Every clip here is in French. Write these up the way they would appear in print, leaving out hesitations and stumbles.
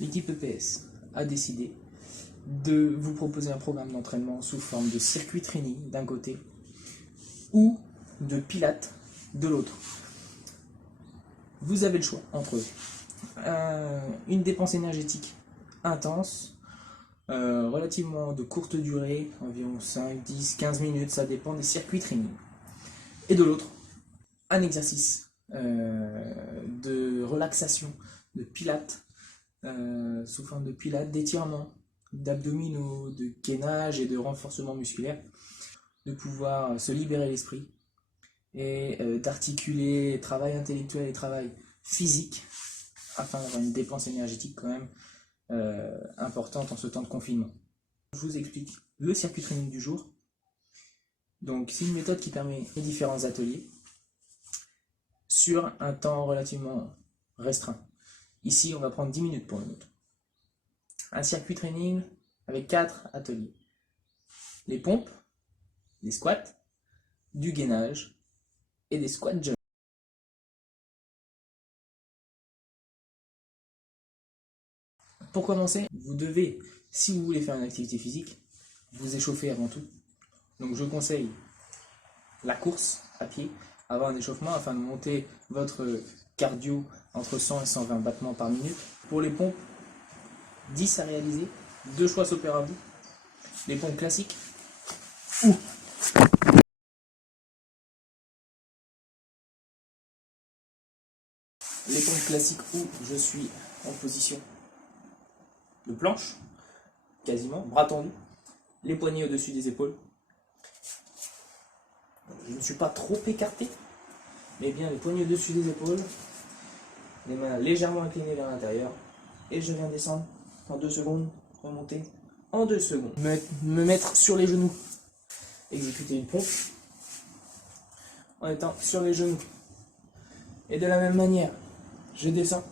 l'équipe EPS a décidé de vous proposer un programme d'entraînement sous forme de circuit training d'un côté ou de pilates de l'autre. Vous avez le choix entre une dépense énergétique intense, relativement de courte durée, environ 5, 10, 15 minutes, ça dépend des circuits training, et de l'autre, un exercice de relaxation, de pilates, sous forme de pilates, d'étirement, d'abdominaux, de gainage et de renforcement musculaire, de pouvoir se libérer l'esprit et d'articuler travail intellectuel et travail physique afin d'avoir une dépense énergétique quand même importante en ce temps de confinement. Je vous explique le circuit training du jour. Donc c'est une méthode qui permet les différents ateliers sur un temps relativement restreint. Ici, on va prendre 10 minutes pour le nôtre. Un circuit training avec 4 ateliers. Les pompes, les squats, du gainage et des squats jump. Pour commencer, vous devez, si vous voulez faire une activité physique, vous échauffer avant tout. Donc je conseille la course à pied avant un échauffement afin de monter votre cardio entre 100 et 120 battements par minute. Pour les pompes, 10 à réaliser, 2 choix s'opèrent à vous. Les pompes classiques ou où je suis en position de planche, quasiment, bras tendus, les poignets au-dessus des épaules. Je ne suis pas trop écarté, mais bien les poignets au-dessus des épaules, les mains légèrement inclinées vers l'intérieur, et je viens descendre en 2 secondes, remonter en 2 secondes. Me mettre sur les genoux, exécuter une pompe en étant sur les genoux. Et de la même manière, je descends,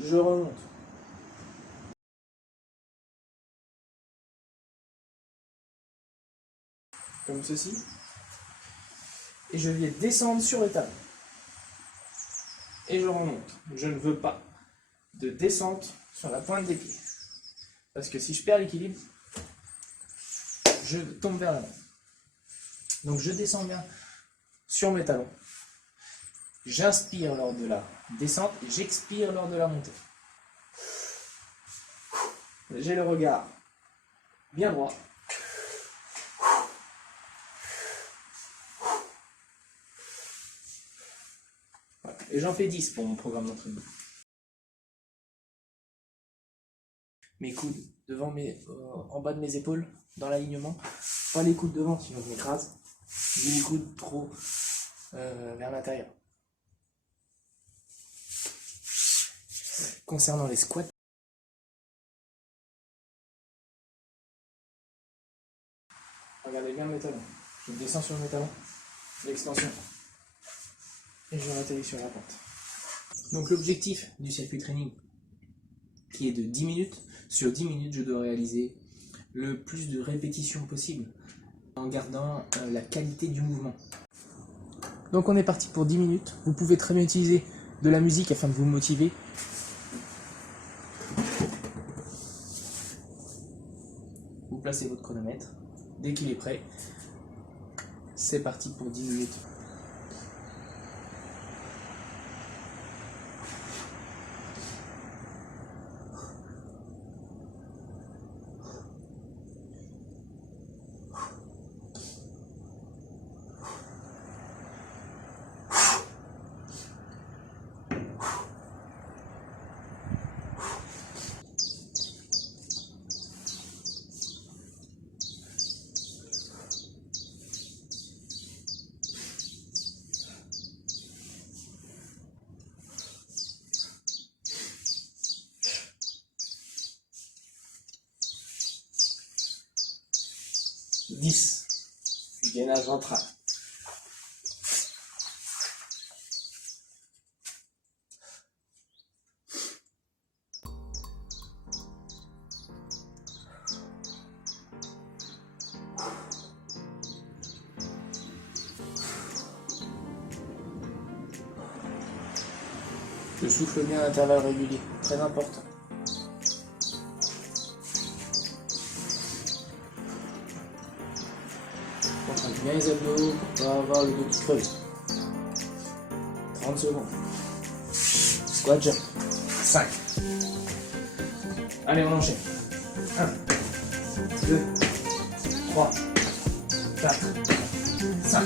je remonte. Comme ceci. Et je vais descendre sur le talon. Et je remonte. Je ne veux pas de descente sur la pointe des pieds. Parce que si je perds l'équilibre, je tombe vers l'avant. Donc je descends bien sur mes talons. J'inspire lors de la descente et j'expire lors de la montée. J'ai le regard bien droit. Voilà. Et j'en fais 10 pour mon programme d'entraînement. Mes coudes devant en bas de mes épaules, dans l'alignement. Pas les coudes devant, sinon je m'écrase. J'ai les coudes trop vers l'intérieur. Concernant les squats, regardez bien mes talons. Je descends sur mes talons, l'extension, et je m'atterris sur la pente. Donc l'objectif du circuit training, qui est de 10 minutes, sur 10 minutes je dois réaliser le plus de répétitions possible, en gardant la qualité du mouvement. Donc on est parti pour 10 minutes, vous pouvez très bien utiliser de la musique afin de vous motiver. Vous placez votre chronomètre, dès qu'il est prêt, c'est parti pour 10 minutes. Du gainage ventral. Je souffle bien à intervalles réguliers, très important. les abdos, on va avoir le dos qui creuse. 30 secondes. Squat jump. 5. Allez, on enchaîne. 1, 2, 3, 4, 5.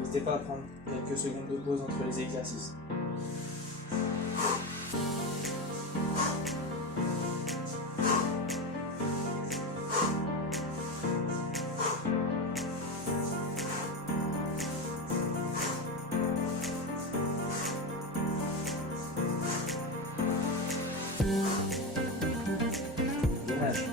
N'hésitez pas à prendre quelques secondes de pause entre les exercices. Gainage.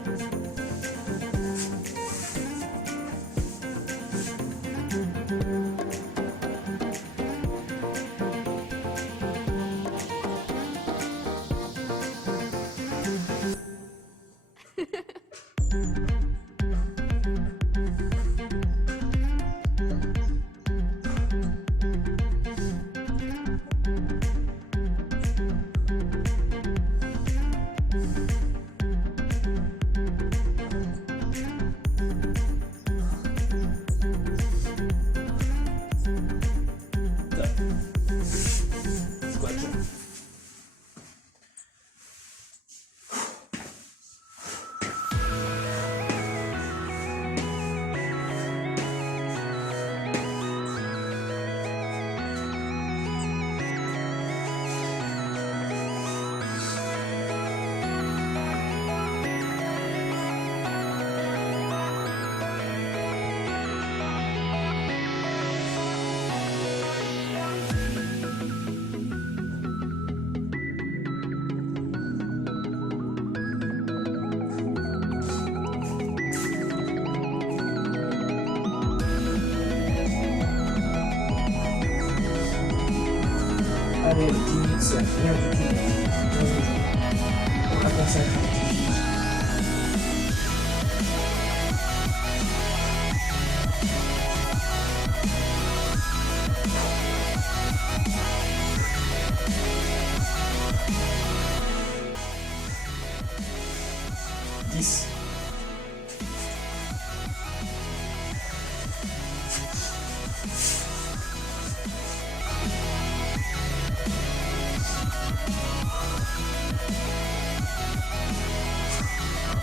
Squat jump. Allez, 10 minutes, c'est rien du tout. On a consacré. 10.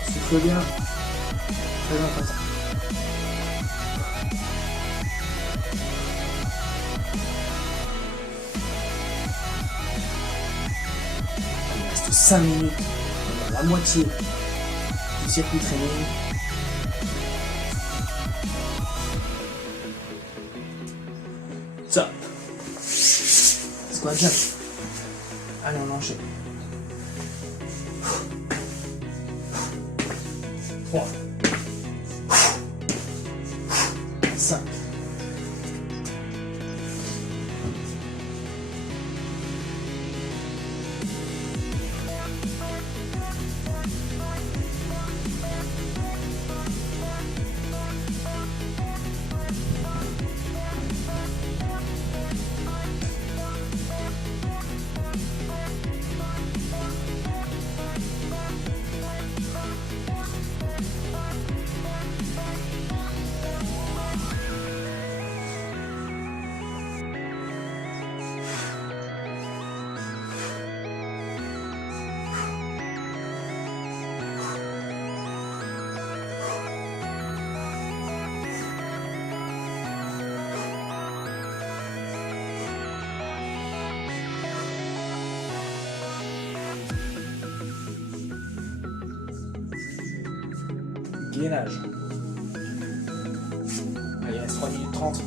Souffle bien. Très important. Il reste 5 minutes. On a la moitié du circuit training. Ça. Squat jump. Allez, on enchaîne. 3, 5. Gainage. Allez, il reste 3 minutes 30.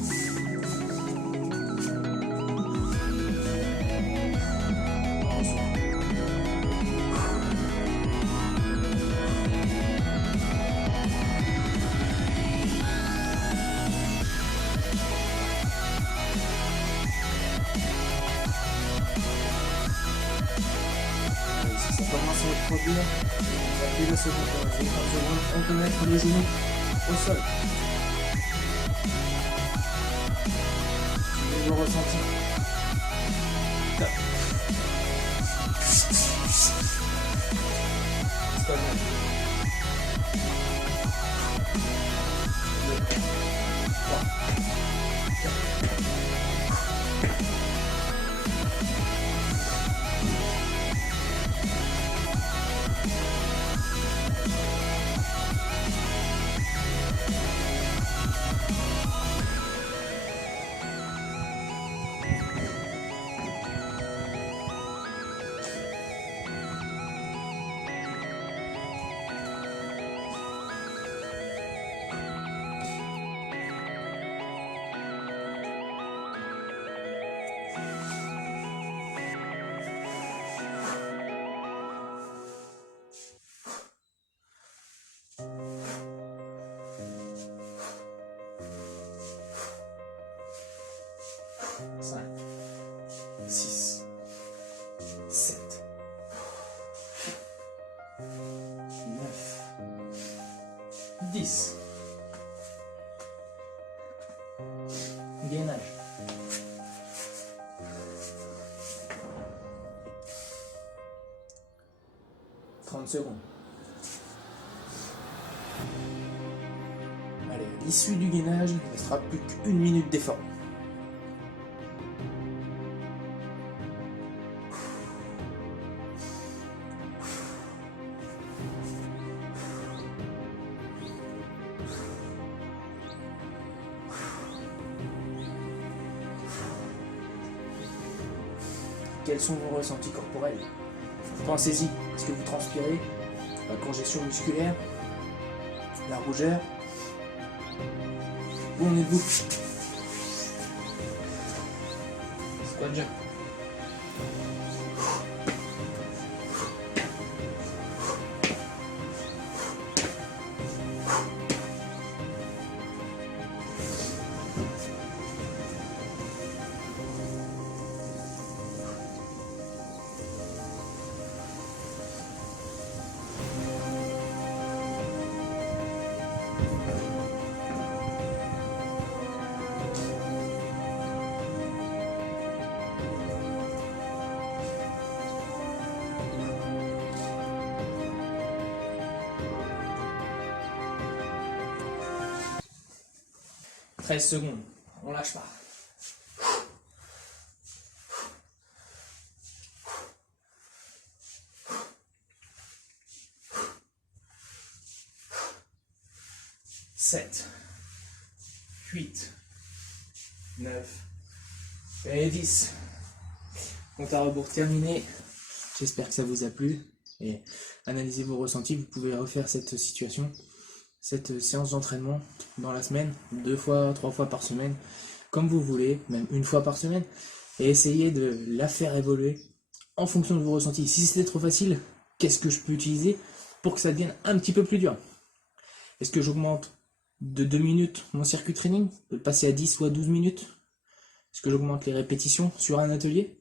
Ça fait la seconde, les 30 secondes, on peut mettre le genou au sol. Suivez vos ressentis. Top. Stop. 2, 3, 4. Cinq, 6, 7, 9, 10. Gainage. Trente secondes. Allez, à l'issue du gainage, il ne restera plus qu'une minute d'effort. Quels sont vos ressentis corporels? Pensez-y, est-ce que vous transpirez? La congestion musculaire? La rougeur? Où en êtes-vous? Squat jump. « 13 secondes, on lâche pas. « 7, 8, 9 et 10. Compte à rebours terminé. J'espère que ça vous a plu. Et analysez vos ressentis. Vous pouvez refaire cette situation, cette séance d'entraînement dans la semaine, 2 fois, 3 fois par semaine, comme vous voulez, même 1 fois par semaine, et essayez de la faire évoluer en fonction de vos ressentis. Si c'était trop facile, qu'est-ce que je peux utiliser pour que ça devienne un petit peu plus dur? Est-ce que j'augmente de 2 minutes mon circuit training, de passer à 10 ou à 12 minutes? Est-ce que j'augmente les répétitions sur un atelier?